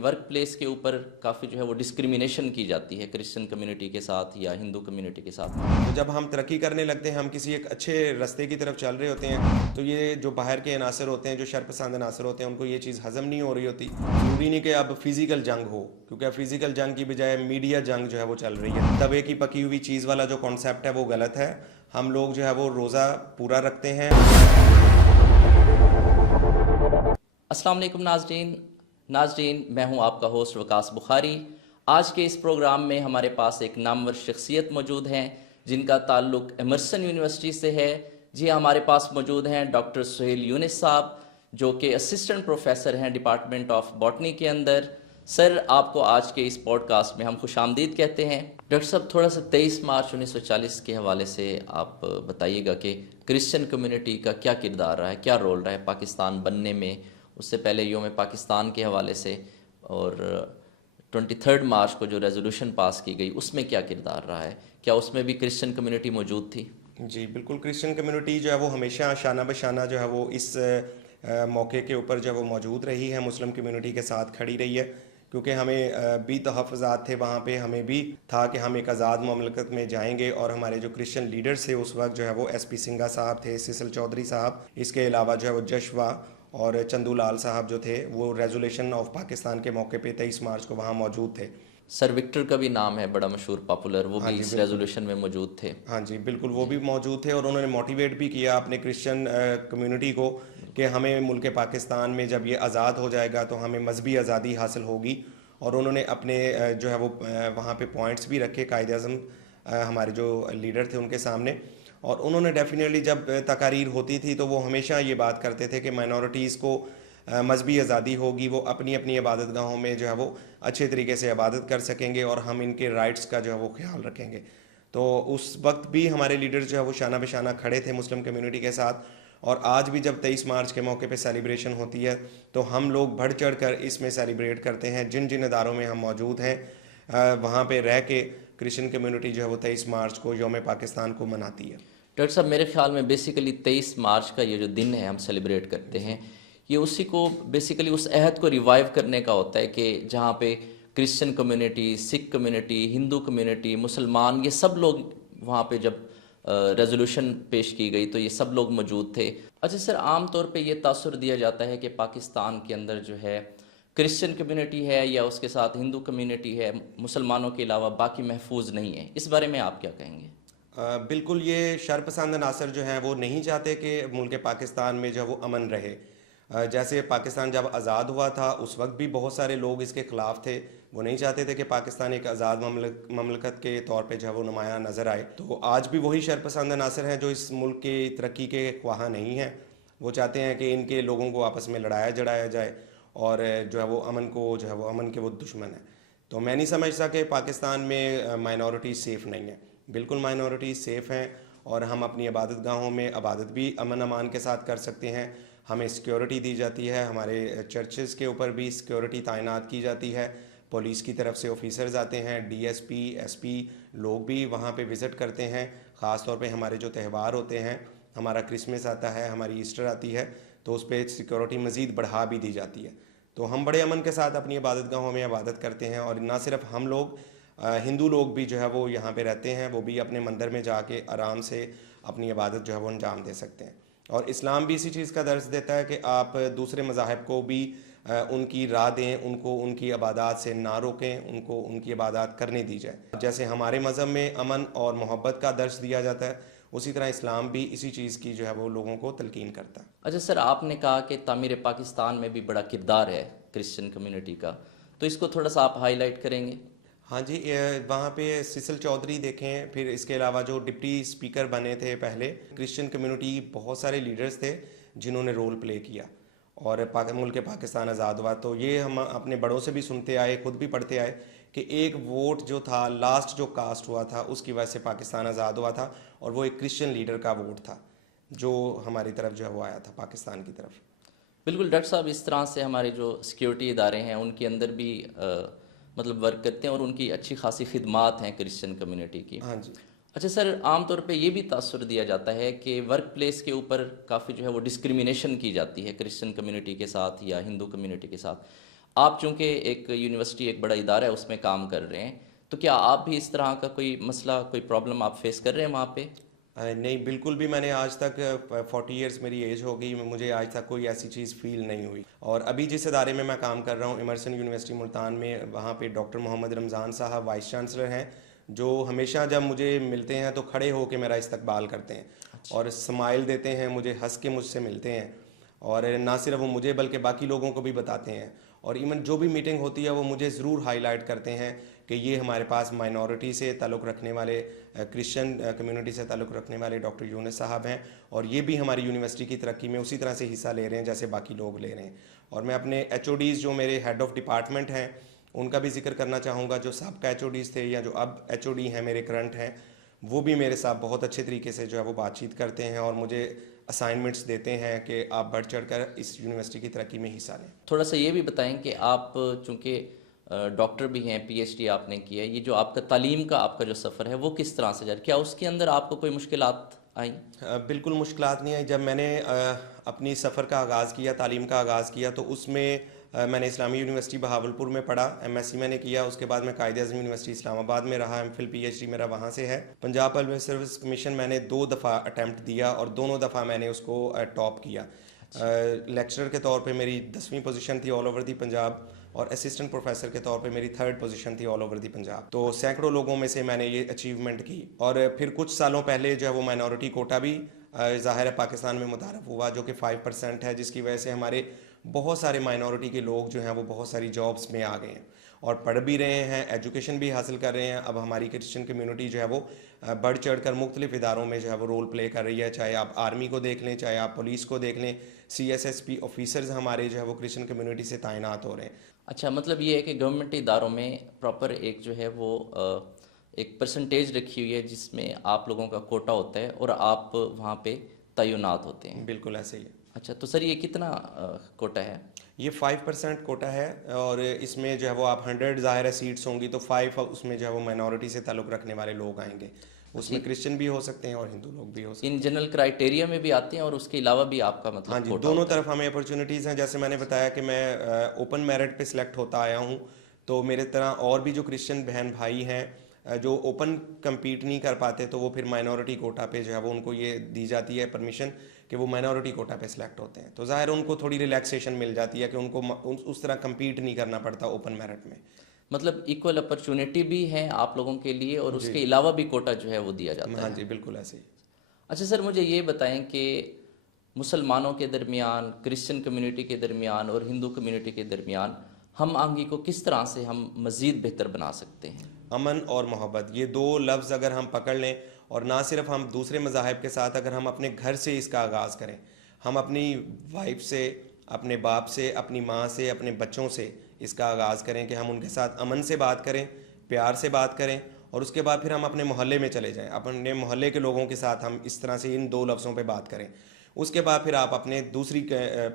Work place کے اوپر کافی جو ہے وہ ڈسکریمنیشن کی جاتی ہے کرسچن کمیونٹی کے ساتھ یا ہندو کمیونٹی کے ساتھ۔ تو جب ہم ترقی کرنے لگتے ہیں، ہم کسی ایک اچھے راستے کی طرف چل رہے ہوتے ہیں، تو یہ جو باہر کے عناصر ہوتے ہیں، جو شر پسند عناصر ہوتے ہیں، ان کو یہ چیز ہضم نہیں ہو رہی ہوتی۔ ضروری نہیں کہ اب فزیکل جنگ ہو، کیونکہ اب فزیکل جنگ کی بجائے میڈیا جنگ جو ہے وہ چل رہی ہے۔ توے کی پکی ہوئی چیز والا جو کانسیپٹ ہے وہ غلط ہے۔ ہم لوگ جو ہے وہ روزہ پورا رکھتے ہیں۔ السلام علیکم ناظرین، میں ہوں آپ کا ہوسٹ وقاص بخاری۔ آج کے اس پروگرام میں ہمارے پاس ایک نامور شخصیت موجود ہیں جن کا تعلق ایمرسن یونیورسٹی سے ہے۔ جی ہمارے پاس موجود ہیں ڈاکٹر سہیل یونس صاحب، جو کہ اسسٹنٹ پروفیسر ہیں ڈپارٹمنٹ آف باٹنی کے اندر۔ سر، آپ کو آج کے اس پوڈ کاسٹ میں ہم خوش آمدید کہتے ہیں۔ ڈاکٹر صاحب، تھوڑا سا 23 مارچ 1940 کے حوالے سے آپ بتائیے گا کہ کرسچن کمیونٹی کا کیا کردار رہا ہے، کیا رول رہا ہے پاکستان بننے میں، اس سے پہلے یوم پاکستان کے حوالے سے، اور 23 مارچ کو جو ریزولوشن پاس کی گئی اس میں کیا کردار رہا ہے؟ کیا اس میں بھی کرسچن کمیونٹی موجود تھی؟ جی بالکل، کرسچن کمیونٹی جو ہے وہ ہمیشہ شانہ بشانہ جو ہے وہ اس موقع کے اوپر جو ہے وہ موجود رہی ہے، مسلم کمیونٹی کے ساتھ کھڑی رہی ہے، کیونکہ ہمیں بھی تحفظات تھے وہاں پہ، ہمیں بھی تھا کہ ہم ایک آزاد مملکت میں جائیں گے، اور ہمارے جو کرسچن لیڈرز تھے اس وقت جو ہے وہ ایس پی سنگھا صاحب تھے، سیسل چودھری صاحب، اس کے علاوہ جو ہے وہ جشوا اور چندو لال صاحب جو تھے، وہ ریزولیشن آف پاکستان کے موقع پہ 23 مارچ کو وہاں موجود تھے۔ سر وکٹر کا بھی نام ہے، بڑا مشہور پاپولر، وہ ہاں بھی جی اس بالکل، ریزولوشن میں موجود تھے۔ ہاں جی بالکل، وہ بھی موجود تھے، اور انہوں نے موٹیویٹ بھی کیا اپنے کرسچن کمیونٹی کو کہ ہمیں ملک پاکستان میں جب یہ آزاد ہو جائے گا تو ہمیں مذہبی آزادی حاصل ہوگی، اور انہوں نے اپنے جو ہے وہ وہاں پہ پوائنٹس بھی رکھے قائد اعظم ہمارے جو لیڈر تھے ان کے سامنے، اور انہوں نے ڈیفینیٹلی جب تقاریر ہوتی تھی تو وہ ہمیشہ یہ بات کرتے تھے کہ مائنورٹیز کو مذہبی آزادی ہوگی، وہ اپنی اپنی عبادت گاہوں میں جو ہے وہ اچھے طریقے سے عبادت کر سکیں گے، اور ہم ان کے رائٹس کا جو ہے وہ خیال رکھیں گے۔ تو اس وقت بھی ہمارے لیڈر جو ہے وہ شانہ بشانہ کھڑے تھے مسلم کمیونٹی کے ساتھ، اور آج بھی جب 23 مارچ کے موقع پہ سیلیبریشن ہوتی ہے تو ہم لوگ بڑھ چڑھ کر اس میں سیلیبریٹ کرتے ہیں۔ جن جن اداروں میں ہم موجود ہیں وہاں پہ رہ کے کرسچن کمیونٹی جو ہے وہ 23 مارچ کو یوم پاکستان کو مناتی ہے۔ ڈاکٹر صاحب، میرے خیال میں بیسیکلی 23 مارچ کا یہ جو دن ہے ہم سیلیبریٹ کرتے ہیں، یہ اسی کو بیسیکلی اس عہد کو ریوائیو کرنے کا ہوتا ہے کہ جہاں پہ کرسچن کمیونٹی، سکھ کمیونٹی، ہندو کمیونٹی، مسلمان، یہ سب لوگ وہاں پہ جب ریزولوشن پیش کی گئی تو یہ سب لوگ موجود تھے۔ اچھا سر، عام طور پہ یہ تاثر دیا جاتا ہے کہ پاکستان کے اندر جو ہے کرسچن کمیونٹی ہے یا اس کے ساتھ ہندو کمیونٹی ہے، مسلمانوں کے علاوہ باقی محفوظ نہیں ہے، اس بارے میں آپ کیا کہیں گے؟ بالکل، یہ شر پسند عناصر جو ہیں وہ نہیں چاہتے کہ ملک پاکستان میں جو وہ امن رہے۔ جیسے پاکستان جب آزاد ہوا تھا اس وقت بھی بہت سارے لوگ اس کے خلاف تھے، وہ نہیں چاہتے تھے کہ پاکستان ایک آزاد مملکت کے طور پہ جو ہے وہ نمایاں نظر آئے۔ تو آج بھی وہی شر پسند عناصر ہیں جو اس ملک کی ترقی کے خواہاں نہیں ہیں۔ وہ چاہتے ہیں کہ ان کے لوگوں کو آپس میں لڑایا جڑایا جائے، اور جو ہے وہ امن کو جو ہے وہ امن کے وہ دشمن ہیں۔ تو میں نہیں سمجھتا کہ پاکستان میں مائنورٹی سیف نہیں ہے، بالکل مائنورٹی سیف ہیں، اور ہم اپنی عبادت گاہوں میں عبادت بھی امن امان کے ساتھ کر سکتے ہیں۔ ہمیں سیکیورٹی دی جاتی ہے، ہمارے چرچز کے اوپر بھی سیکیورٹی تعینات کی جاتی ہے، پولیس کی طرف سے آفیسرز آتے ہیں، D S P, S P لوگ بھی وہاں پہ وزٹ کرتے ہیں۔ خاص طور پہ ہمارے جو تہوار ہوتے ہیں، ہمارا کرسمس آتا ہے، ہماری ایسٹر آتی ہے، تو اس پہ سیکیورٹی مزید بڑھا بھی دی جاتی ہے۔ تو ہم بڑے امن کے ساتھ اپنی عبادت گاہوں میں عبادت کرتے ہیں، اور نہ صرف ہم لوگ، ہندو لوگ بھی جو ہے وہ یہاں پہ رہتے ہیں، وہ بھی اپنے مندر میں جا کے آرام سے اپنی عبادت جو ہے وہ انجام دے سکتے ہیں۔ اور اسلام بھی اسی چیز کا درس دیتا ہے کہ آپ دوسرے مذاہب کو بھی ان کی راہ دیں، ان کو ان کی عبادات سے نہ روکیں، ان کو ان کی عبادات کرنے دی جائے۔ جیسے ہمارے مذہب میں امن اور محبت کا درس دیا جاتا ہے، اسی طرح اسلام بھی اسی چیز کی جو ہے وہ لوگوں کو تلقین کرتا ہے۔ اچھا سر، آپ نے کہا کہ تعمیر پاکستان میں بھی بڑا کردار ہے کرسچن کمیونٹی کا، تو اس کو تھوڑا سا آپ ہائی لائٹ کریں گے؟ ہاں جی، وہاں پہ سیسل چودھری دیکھیں، پھر اس کے علاوہ جو ڈپٹی اسپیکر بنے تھے پہلے، کرسچن کمیونٹی بہت سارے لیڈرز تھے جنہوں نے رول پلے کیا، اور ملک پاکستان آزاد ہوا تو یہ ہم اپنے بڑوں سے بھی سنتے آئے، خود بھی پڑھتے آئے کہ ایک ووٹ جو تھا لاسٹ جو کاسٹ ہوا تھا اس کی وجہ سے پاکستان آزاد ہوا تھا، اور وہ ایک کرسچن لیڈر کا ووٹ تھا جو ہماری طرف جو ہے وہ آیا تھا، پاکستان کی طرف۔ بالکل ڈاکٹر صاحب، اس طرح سے ہمارے جو سیکیورٹی ادارے ہیں ان کے اندر بھی مطلب ورک کرتے ہیں، اور ان کی اچھی خاصی خدمات ہیں کرسچن کمیونٹی کی۔ ہاں جی اچھا سر، عام طور پہ یہ بھی تاثر دیا جاتا ہے کہ ورک پلیس کے اوپر کافی جو ہے وہ ڈسکریمنیشن کی جاتی ہے کرسچن کمیونٹی کے ساتھ یا ہندو کمیونٹی کے ساتھ۔ آپ چونکہ ایک یونیورسٹی ایک بڑا ادارہ ہے اس میں کام کر رہے ہیں، تو کیا آپ بھی اس طرح کا کوئی مسئلہ کوئی پرابلم آپ فیس کر رہے ہیں وہاں پہ؟ نہیں بالکل بھی، میں نے آج تک 40 ایئرس میری ایج ہو گئی، مجھے آج تک کوئی ایسی چیز فیل نہیں ہوئی. اور ابھی جس ادارے میں کام کر رہا ہوں ایمرسن یونیورسٹی ملتان میں، وہاں پہ ڈاکٹر محمد رمضان صاحب وائس چانسلر ہیں، جو ہمیشہ جب مجھے ملتے ہیں تو کھڑے ہو کے میرا استقبال کرتے ہیں اور اسمائل دیتے ہیں، مجھے ہنس کے مجھ سے ملتے ہیں، اور نہ صرف وہ مجھے بلکہ باقی لوگوں کو بھی بتاتے ہیں. اور ایون جو بھی میٹنگ ہوتی ہے وہ مجھے ضرور ہائی لائٹ کرتے ہیں کہ یہ ہمارے پاس مائنورٹی سے تعلق رکھنے والے، کرسچن کمیونٹی سے تعلق رکھنے والے ڈاکٹر یونس صاحب ہیں، اور یہ بھی ہماری یونیورسٹی کی ترقی میں اسی طرح سے حصہ لے رہے ہیں جیسے باقی لوگ لے رہے ہیں. اور میں اپنے ایچ او ڈیز جو میرے ہیڈ آف ڈپارٹمنٹ ہیں ان کا بھی ذکر کرنا چاہوں گا، جو سابقہ ایچ او ڈیز تھے یا جو اب ایچ او ڈی ہیں میرے کرنٹ ہیں، وہ بھی میرے ساتھ بہت اچھے طریقے سے جو ہے وہ بات چیت کرتے ہیں اور مجھے اسائنمنٹس دیتے ہیں کہ آپ بڑھ چڑھ کر اس یونیورسٹی کی ترقی میں حصہ لیں. تھوڑا سا یہ بھی بتائیں کہ آپ چونکہ ڈاکٹر بھی ہیں، پی ایچ ڈی آپ نے کیا ہے، یہ جو آپ کا تعلیم کا آپ کا جو سفر ہے وہ کس طرح سے جا رہا ہے؟ کیا اس کے اندر آپ کو کوئی مشکلات آئیں؟ بالکل مشکلات نہیں آئی. جب میں نے اپنی سفر کا آغاز کیا، تعلیم کا آغاز کیا، تو اس میں میں نے اسلامی یونیورسٹی بہاولپور میں پڑھا، ایم ایس سی میں نے کیا. اس کے بعد میں قائد اعظم یونیورسٹی اسلام آباد میں رہا، M Phil P H D میرا وہاں سے ہے. پنجاب پبلک سروس کمیشن میں نے 2 دفعہ اٹیمپٹ دیا اور دونوں دفعہ میں نے اس کو ٹاپ کیا. لیکچرر کے طور پہ میری 10ویں پوزیشن تھی آل اوور دی پنجاب، اور اسسٹنٹ پروفیسر کے طور پہ میری 3rd پوزیشن تھی آل اوور دی پنجاب. تو سینکڑوں لوگوں میں سے میں نے یہ اچیومنٹ کی. اور پھر کچھ سالوں پہلے جو ہے وہ مائنورٹی کوٹا بھی ظاہر ہے پاکستان میں متعارف ہوا، جو کہ 5% ہے، جس کی وجہ سے ہمارے بہت سارے مائنورٹی کے لوگ جو ہیں وہ بہت ساری جابس میں آ گئے ہیں اور پڑھ بھی رہے ہیں، ایجوکیشن بھی حاصل کر رہے ہیں. اب ہماری کرسچن کمیونٹی جو ہے وہ بڑھ چڑھ کر مختلف اداروں میں جو ہے وہ رول پلے کر رہی ہے، چاہے آپ آرمی کو دیکھ لیں، چاہے آپ پولیس کو دیکھ لیں. C S S P officers ہمارے جو ہے وہ کرسچن کمیونٹی سے تعینات ہو رہے ہیں. اچھا، مطلب یہ ہے کہ گورنمنٹ اداروں میں پراپر ایک جو ہے وہ ایک پرسنٹیج رکھی ہوئی ہے جس میں آپ لوگوں کا کوٹا ہوتا ہے اور آپ وہاں پہ تعینات ہوتے ہیں. بالکل ایسے ہی ہے. اچھا، تو سر یہ کتنا کوٹا ہے؟ یہ 5% کوٹا ہے، اور اس میں جو ہے وہ آپ 100 ظاہر ہے سیٹس ہوں گی تو 5 اس میں جو ہے وہ مائنورٹی سے تعلق رکھنے والے لوگ آئیں گے. اس میں کرسچن بھی ہو سکتے ہیں اور ہندو لوگ بھی ہو سکتے ہیں. ان جنرل کرائٹیریا میں بھی آتے ہیں اور اس کے علاوہ بھی آپ کا ہاں مطلب جی، کوٹا دونوں ہوتا ہے؟ طرف ہمیں اپرچونیٹیز ہیں. جیسے میں نے بتایا کہ میں اوپن میرٹ پہ سلیکٹ ہوتا آیا ہوں، تو میرے طرح اور بھی جو کرسچن بہن بھائی ہیں جو اوپن کمپیٹ نہیں کر پاتے، تو وہ پھر مائنورٹی کوٹا پہ جو ہے وہ ان کو یہ دی جاتی ہے پرمیشن کہ وہ مائنورٹی کوٹا پہ سلیکٹ ہوتے ہیں. تو ظاہر ان کو تھوڑی ریلیکسیشن مل جاتی ہے کہ ان کو اس طرح کمپیٹ نہیں کرنا پڑتا اوپن میرٹ میں. مطلب ایکول اپرچونٹی بھی ہے آپ لوگوں کے لیے اور اس جی کے علاوہ بھی کوٹا جو ہے وہ دیا جاتا ہاں ہے؟ جی بالکل ایسے ہی. اچھا سر، مجھے یہ بتائیں کہ مسلمانوں کے درمیان، کرسچن کمیونٹی کے درمیان اور ہندو کمیونٹی کے درمیان ہم آہنگی کو کس طرح سے ہم مزید بہتر بنا سکتے ہیں؟ امن اور محبت، یہ 2 لفظ اگر ہم پکڑ لیں، اور نہ صرف ہم دوسرے مذاہب کے ساتھ، اگر ہم اپنے گھر سے اس کا آغاز کریں، ہم اپنی وائف سے، اپنے باپ سے، اپنی ماں سے، اپنے بچوں سے اس کا آغاز کریں کہ ہم ان کے ساتھ امن سے بات کریں، پیار سے بات کریں، اور اس کے بعد پھر ہم اپنے محلے میں چلے جائیں، اپنے محلے کے لوگوں کے ساتھ ہم اس طرح سے ان 2 لفظوں پہ بات کریں. اس کے بعد پھر آپ اپنے دوسری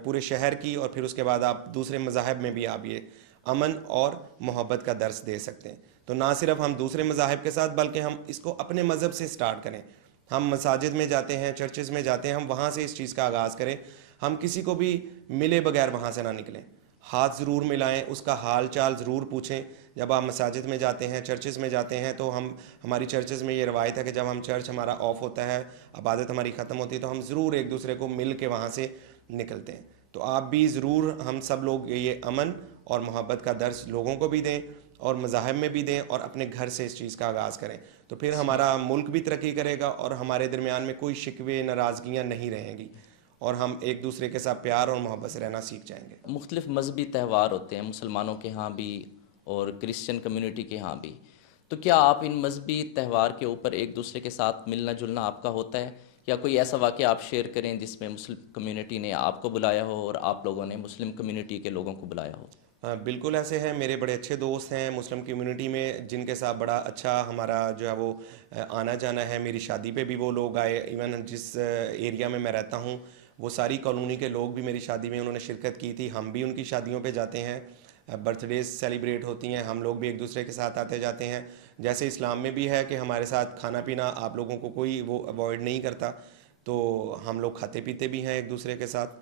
پورے شہر کی، اور پھر اس کے بعد آپ دوسرے مذاہب میں بھی آپ یہ امن اور محبت کا درس دے سکتے ہیں. تو نہ صرف ہم دوسرے مذاہب کے ساتھ بلکہ ہم اس کو اپنے مذہب سے سٹارٹ کریں. ہم مساجد میں جاتے ہیں، چرچز میں جاتے ہیں، ہم وہاں سے اس چیز کا آغاز کریں. ہم کسی کو بھی ملے بغیر وہاں سے نہ نکلیں، ہاتھ ضرور ملائیں، اس کا حال چال ضرور پوچھیں. جب آپ مساجد میں جاتے ہیں، چرچز میں جاتے ہیں، تو ہماری چرچز میں یہ روایت ہے کہ جب ہم چرچ ہمارا آف ہوتا ہے، عبادت ہماری ختم ہوتی ہے، تو ہم ضرور ایک دوسرے کو مل کے وہاں سے نکلتے ہیں. تو آپ بھی ضرور، ہم سب لوگ یہ امن اور محبت کا درس لوگوں کو بھی دیں اور مذاہب میں بھی دیں اور اپنے گھر سے اس چیز کا آغاز کریں. تو پھر ہمارا ملک بھی ترقی کرے گا اور ہمارے درمیان میں کوئی شکوے ناراضگیاں نہیں رہیں گی، اور ہم ایک دوسرے کے ساتھ پیار اور محبت سے رہنا سیکھ جائیں گے. مختلف مذہبی تہوار ہوتے ہیں مسلمانوں کے ہاں بھی اور کرسچن کمیونٹی کے ہاں بھی، تو کیا آپ ان مذہبی تہوار کے اوپر ایک دوسرے کے ساتھ ملنا جلنا آپ کا ہوتا ہے، یا کوئی ایسا واقعہ آپ شیئر کریں جس میں مسلم کمیونٹی نے آپ کو بلایا ہو اور آپ لوگوں نے مسلم کمیونٹی کے لوگوں کو بلایا ہو؟ بالکل ایسے ہیں. میرے بڑے اچھے دوست ہیں مسلم کمیونٹی میں، جن کے ساتھ بڑا اچھا ہمارا جو ہے وہ آنا جانا ہے. میری شادی پہ بھی وہ لوگ آئے. ایون جس ایریا میں رہتا ہوں وہ ساری کالونی کے لوگ بھی میری شادی میں انہوں نے شرکت کی تھی. ہم بھی ان کی شادیوں پہ جاتے ہیں، برتھ ڈیز سیلیبریٹ ہوتی ہیں، ہم لوگ بھی ایک دوسرے کے ساتھ آتے جاتے ہیں. جیسے اسلام میں بھی ہے کہ ہمارے ساتھ کھانا پینا آپ لوگوں کو کوئی وہ اوائڈ نہیں کرتا، تو ہم لوگ کھاتے پیتے بھی ہیں ایک دوسرے کے ساتھ.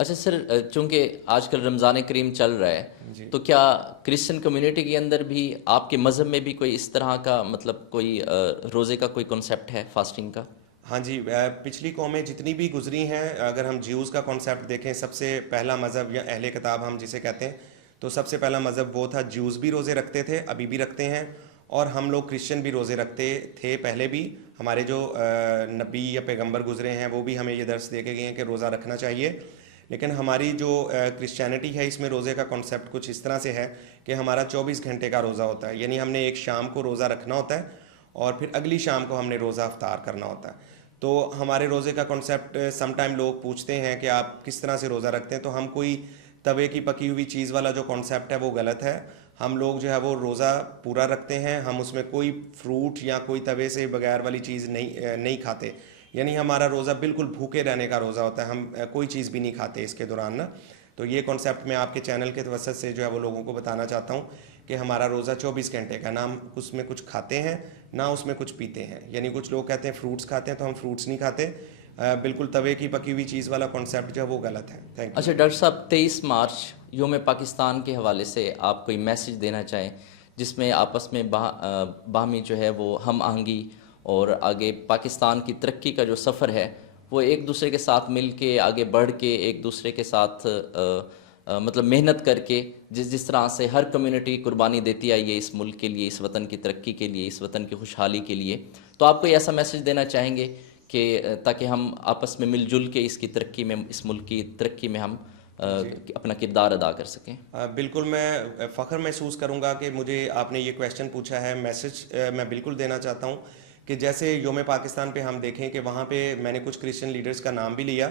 اچھا سر، چونکہ آج کل رمضان کریم چل رہا ہے تو کیا کرسچن کمیونٹی کے اندر بھی آپ کے مذہب میں بھی کوئی اس طرح کا مطلب کوئی روزے کا کوئی کنسیپٹ ہے فاسٹنگ کا؟ ہاں جی، پچھلی قومیں جتنی بھی گزری ہیں، اگر ہم جیوز کا کانسیپٹ دیکھیں، سب سے پہلا مذہب یا اہل کتاب ہم جسے کہتے ہیں، تو سب سے پہلا مذہب وہ تھا. جیوز بھی روزے رکھتے تھے، ابھی بھی رکھتے ہیں، اور ہم لوگ کرسچن بھی روزے رکھتے تھے پہلے بھی. ہمارے جو نبی یا پیغمبر گزرے ہیں وہ بھی ہمیں یہ درس دے کے گئے ہیں کہ روزہ رکھنا چاہیے. لیکن ہماری جو کرسچینٹی ہے، اس میں روزے کا کانسیپٹ کچھ اس طرح سے ہے کہ ہمارا 24 گھنٹے کا روزہ ہوتا ہے. یعنی ہم نے ایک شام کو روزہ رکھنا ہوتا ہے اور پھر اگلی شام کو ہم نے روزہ افطار کرنا ہوتا ہے. تو ہمارے روزے کا کانسیپٹ سم ٹائم لوگ پوچھتے ہیں کہ آپ کس طرح سے روزہ رکھتے ہیں، تو ہم کوئی توے کی پکی ہوئی چیز والا جو کانسیپٹ ہے وہ غلط ہے. ہم لوگ جو ہے وہ روزہ پورا رکھتے ہیں، ہم اس میں کوئی فروٹ یا کوئی توے سے بغیر والی چیز نہیں کھاتے. یعنی ہمارا روزہ بالکل بھوکے رہنے کا روزہ ہوتا ہے، ہم کوئی چیز بھی نہیں کھاتے اس کے دوران نا. تو یہ کانسیپٹ میں آپ کے چینل کے توسط سے جو ہے وہ لوگوں کو بتانا چاہتا ہوں کہ ہمارا روزہ 24 گھنٹے کا، نہ ہم اس میں کچھ کھاتے ہیں نہ اس میں کچھ پیتے ہیں. یعنی کچھ لوگ کہتے ہیں فروٹس کھاتے ہیں، تو ہم فروٹس نہیں کھاتے. بالکل توے کی پکی ہوئی چیز والا کانسیپٹ جو ہے وہ غلط ہے. Thank you. اچھا ڈاکٹر صاحب، 23 مارچ یوم پاکستان کے حوالے سے آپ کوئی میسج دینا چاہیں جس میں آپس میں باہمی جو ہے وہ ہم آہنگی اور آگے پاکستان کی ترقی کا جو سفر ہے وہ ایک دوسرے کے ساتھ مل کے آگے بڑھ کے ایک دوسرے کے ساتھ مطلب محنت کر کے جس طرح سے ہر کمیونٹی قربانی دیتی آئی ہے اس ملک کے لیے، اس وطن کی ترقی کے لیے، اس وطن کی خوشحالی کے لیے، تو آپ کوئی ایسا میسج دینا چاہیں گے کہ تاکہ ہم آپس میں مل جل کے اس کی ترقی میں، اس ملک کی ترقی میں ہم اپنا کردار ادا کر سکیں؟ بالکل، میں فخر محسوس کروں گا کہ مجھے آپ نے یہ کویشچن پوچھا ہے. میسج میں بالکل دینا چاہتا ہوں کہ جیسے یوم پاکستان پہ ہم دیکھیں کہ وہاں پہ میں نے کچھ کرسچن لیڈرز کا نام بھی لیا،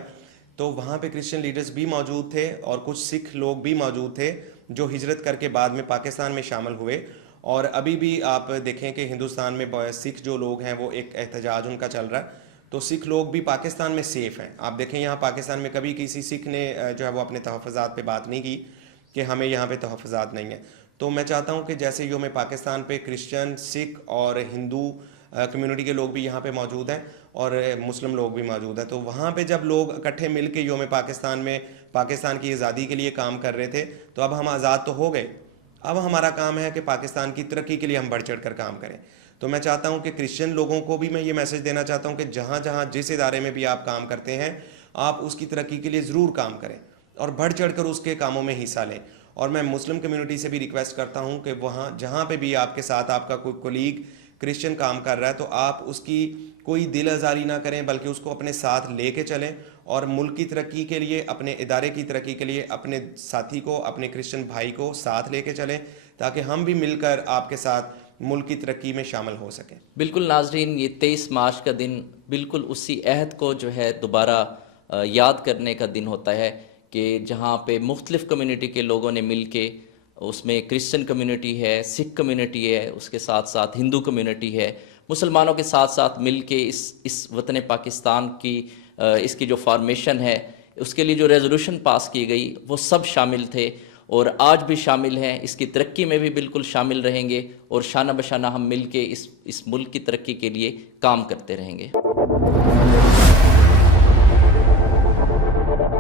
تو وہاں پہ کرسچن لیڈرز بھی موجود تھے اور کچھ سکھ لوگ بھی موجود تھے جو ہجرت کر کے بعد میں پاکستان میں شامل ہوئے. اور ابھی بھی آپ دیکھیں کہ ہندوستان میں سکھ جو لوگ ہیں وہ ایک احتجاج ان کا چل رہا ہے، تو سکھ لوگ بھی پاکستان میں سیف ہیں. آپ دیکھیں یہاں پاکستان میں کبھی کسی سکھ نے جو ہے وہ اپنے تحفظات پہ بات نہیں کی کہ ہمیں یہاں پہ تحفظات نہیں ہیں. تو میں چاہتا ہوں کہ جیسے یوم پاکستان پہ کرسچن، سکھ اور ہندو کمیونٹی کے لوگ بھی یہاں پہ موجود ہیں اور مسلم لوگ بھی موجود ہیں، تو وہاں پہ جب لوگ اکٹھے مل کے یوم پاکستان میں پاکستان کی آزادی کے لیے کام کر رہے تھے، تو اب ہم آزاد تو ہو گئے. اب ہمارا کام ہے کہ پاکستان کی ترقی کے لیے ہم بڑھ چڑھ کر کام کریں. تو میں چاہتا ہوں کہ کرسچن لوگوں کو بھی میں یہ میسج دینا چاہتا ہوں کہ جہاں جہاں جس ادارے میں بھی آپ کام کرتے ہیں، آپ اس کی ترقی کے لیے ضرور کام کریں اور بڑھ چڑھ کر اس کے کاموں میں حصہ لیں. اور میں مسلم کمیونٹی سے بھی ریکویسٹ کرتا ہوں کہ وہاں جہاں پہ بھی آپ کے ساتھ آپ کا کوئی کولیگ کرسچن کام کر رہا ہے، تو آپ اس کی کوئی دل آزاری نہ کریں، بلکہ اس کو اپنے ساتھ لے کے چلیں اور ملک کی ترقی کے لیے، اپنے ادارے کی ترقی کے لیے اپنے ساتھی کو، اپنے کرسچن بھائی کو ساتھ لے کے چلیں تاکہ ہم بھی مل کر آپ کے ساتھ ملک کی ترقی میں شامل ہو سکیں. بالکل ناظرین، یہ 23 مارچ کا دن بالکل اسی عہد کو جو ہے دوبارہ یاد کرنے کا دن ہوتا ہے کہ جہاں پہ مختلف کمیونٹی کے لوگوں نے مل کے، اس میں کرسچن کمیونٹی ہے، سکھ کمیونٹی ہے، اس کے ساتھ ساتھ ہندو کمیونٹی ہے، مسلمانوں کے ساتھ ساتھ مل کے اس وطن پاکستان کی اس کی جو فارمیشن ہے، اس کے لیے جو ریزولوشن پاس کی گئی، وہ سب شامل تھے اور آج بھی شامل ہیں. اس کی ترقی میں بھی بالکل شامل رہیں گے اور شانہ بشانہ ہم مل کے اس ملک کی ترقی کے لیے کام کرتے رہیں گے.